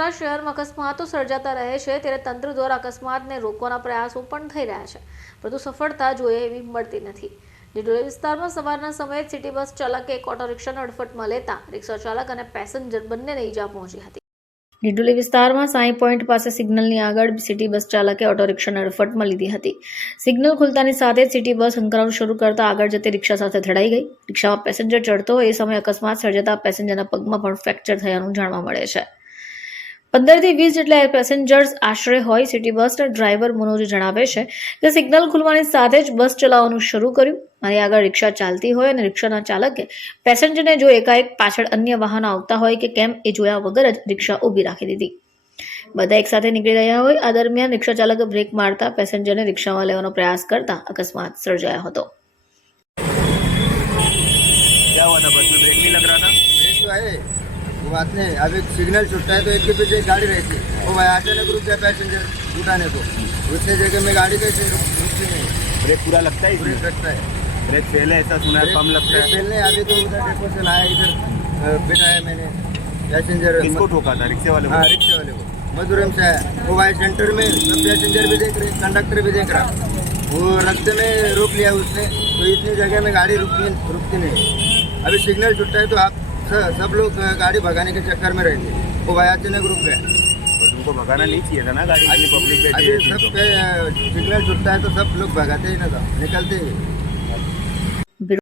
વડોદરા શહેરમાં અકસ્માતો સર્જાતા રહે છે, ત્યારે તંત્ર દ્વારા અકસ્માતને રોકવાના પ્રયાસો પણ થઈ રહ્યા છે. પરંતુ સફળતા જોઈએ એવી મળતી નથી. ડિડોલી વિસ્તારમાં સવારના સમયે સિટી બસ ચાલકે એક ઓટો રિક્ષાને અડફટમાં લેતા રિક્ષા ચાલક અને પેસેન્જર બંનેને ઈજા પહોંચી હતી. ડિડોલી વિસ્તારમાં સાઈ પોઈન્ટ પાસે સિગ્નલની આગળ સિટી બસ ચાલકે ઓટો રિક્ષાને અડફટમાં લીધી હતી. સિગ્નલ ખુલતાની સાથે સિટી બસ હંકારવાનું શરૂ કરતા આગળ જતી રિક્ષા સાથે ધડાઈ ગઈ. રિક્ષામાં પેસેન્જર ચડતો એ સમયે અકસ્માત સર્જાતા પેસેન્જરના પગમાં પણ ફ્રેક્ચર થયાનું જાણવા મળે છે. પંદરથી વીસ જેટલા પેસેન્જર્સ આશરે હોય સિટી બસના ડ્રાઈવર મનોજ જણાવે છે કે સિગ્નલ ખુલવાની સાથે જ બસ ચલાવવાનું શરૂ કર્યું. મારી આગળ રિક્ષા ચાલતી હોય અને રિક્ષાના ચાલકે પેસેન્જરને જો એકાએક પાછળ અન્ય વાહન આવતા હોય કે કેમ એ જોયા વગર જ રિક્ષા ઊભી રાખી દીધી. બધા એકસાથે નીકળી રહ્યા હોય આ દરમિયાન રિક્ષા ચાલકે બ્રેક મારતા પેસેન્જરને રિક્ષામાં લેવાનો પ્રયાસ કરતા અકસ્માત સર્જાયો હતો. બ્રેક નહીં લગ રહા नहीं बात नहीं एक सिग्नल छुटता है तो एक के पीछे एक गाड़ी रहती है। वो भाई अचानक रुक गया पैसेंजर उठाने को। उसने जगह में गाड़ी कैसे रुकती नहीं ब्रेक पूरा लगता है ब्रेक रखता है। ब्रेक फेल है ऐसा सुना है कम लगता है। पहले अभी तो उधर डेपो से लाया इधर बैठाया मैंने। पैसेंजर किसको ठोका था? रिक्शे वाले हाँ रिक्शे वाले को। मधुरम से आया वो भाई सेंटर में सब पैसेंजर भी देख रहे कंडक्टर भी देख रहा वो रास्ते में रोक लिया उसने तो इतनी जगह में गाड़ी रुकती रुकती नहीं अभी सिग्नल छुटता है तो आप सब लोग गाड़ी भगाने के चक्कर में रहते। वो भाई अचानक रुक गया तुमको भगाना नहीं चाहिए था ना गाड़ी पब्लिक सब तो। सिग्नल छुटता है तो सब लोग भगाते ही ना था निकलते ही।